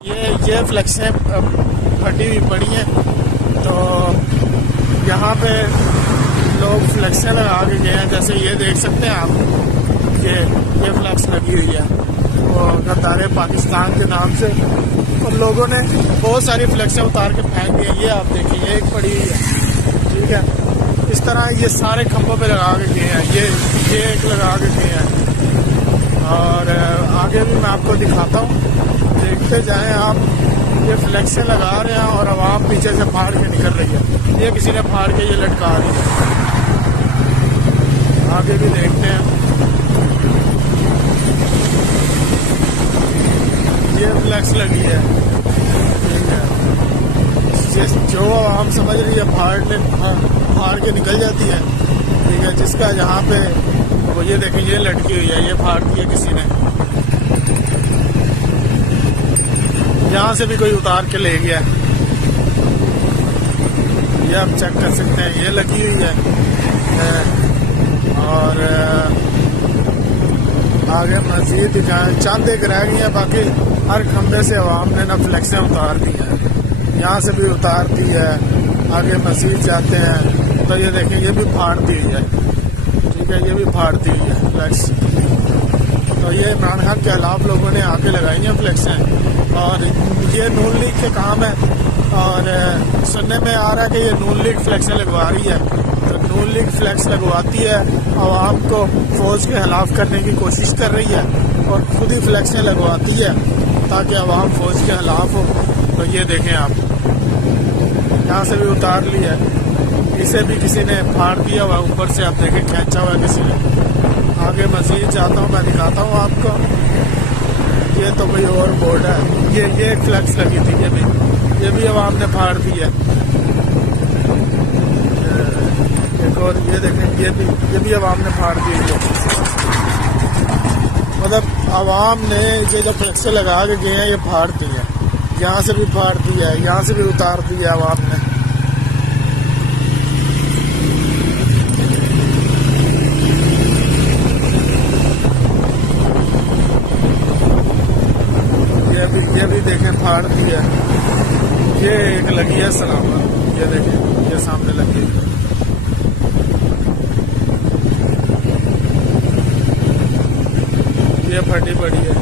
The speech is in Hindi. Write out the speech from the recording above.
ये फ्लेक्सें फटी हुई पड़ी हैं, तो यहाँ पे लोग फ्लेक्सें लगा के गए हैं। जैसे ये देख सकते हैं आप, ये फ्लेक्स लगी हुई है वो गद्दार पाकिस्तान के नाम से, और लोगों ने बहुत सारी फ्लेक्सें उतार के फेंक दी हैं। ये आप देखिए, एक पड़ी हुई है, ठीक है। इस तरह ये सारे खंभों पे लगा के गए हैं। ये एक लगा के गए हैं, और आगे भी मैं आपको दिखाता हूँ, देखते जाएं आप। ये फ्लेक्सें लगा रहे हैं और आवाम पीछे से फाड़ के निकल रही है। ये किसी ने फाड़ के ये लटका रही है। आगे भी देखते हैं, ये फ्लेक्स लगी है, ठीक है। जो आवाम समझ रही है फाड़ के निकल जाती है, ठीक है। जिसका यहाँ पे वो ये देखें, ये लटकी हुई है, ये फाड़ दी है किसी ने। यहाँ से भी कोई उतार के ले गया, ये आप चेक कर सकते हैं। ये लगी हुई है, और आगे मस्जिद चंद एक रह गई है, बाकी हर खंबे से अवाम ने ना फ्लेक्सें उतार दी हैं। यहाँ से भी उतार दी है। आगे मस्जिद जाते हैं तो ये देखें, ये भी फाड़ दी है, ठीक है। ये भी फाड़ दी है फ्लेक्स। तो ये इमरान खान के खिलाफ लोगों ने आके लगाई हैं फ्लेक्सें, और ये नून लीग के काम है। और सुनने में आ रहा है कि ये नून लीग फ्लेक्सें लगवा रही है। तो नून लीग फ्लेक्स लगवाती है, आवाम को फौज के खिलाफ करने की कोशिश कर रही है, और खुद ही फ्लेक्सें लगवाती है ताकि आवाम फौज के खिलाफ हो। तो ये देखें आप, यहाँ से भी उतार ली है, इसे भी किसी ने फाड़ दिया हुआ ऊपर से, आप देखें खींचा हुआ किसी ने। आगे मजीद जाता हूँ, मैं दिखाता हूँ आपको। ये तो कोई और बोर्ड है। ये एक फ्लेक्स लगी थी, ये भी आवाम ने फाड़ दी है। एक और ये देखें, ये भी आवाम ने फाड़ दी है। मतलब आवाम ने ये जो फ्लेक्सें लगा के गए हैं, ये फाड़ दी है। यहाँ से भी फाड़ दी है, यहाँ से भी उतार दी है आवाम ने। ये भी देखें फाड़ दी है। ये एक लगी है सलामत, ये देखें, ये सामने लगी है। ये फटी पड़ी है।